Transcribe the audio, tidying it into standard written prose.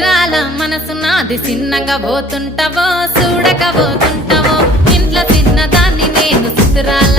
సిరాల మనసు నాది చిన్నగా పోతుంటావో చూడక పోతుంటావో ఇంట్లో చిన్నదాన్ని నేను సిరాల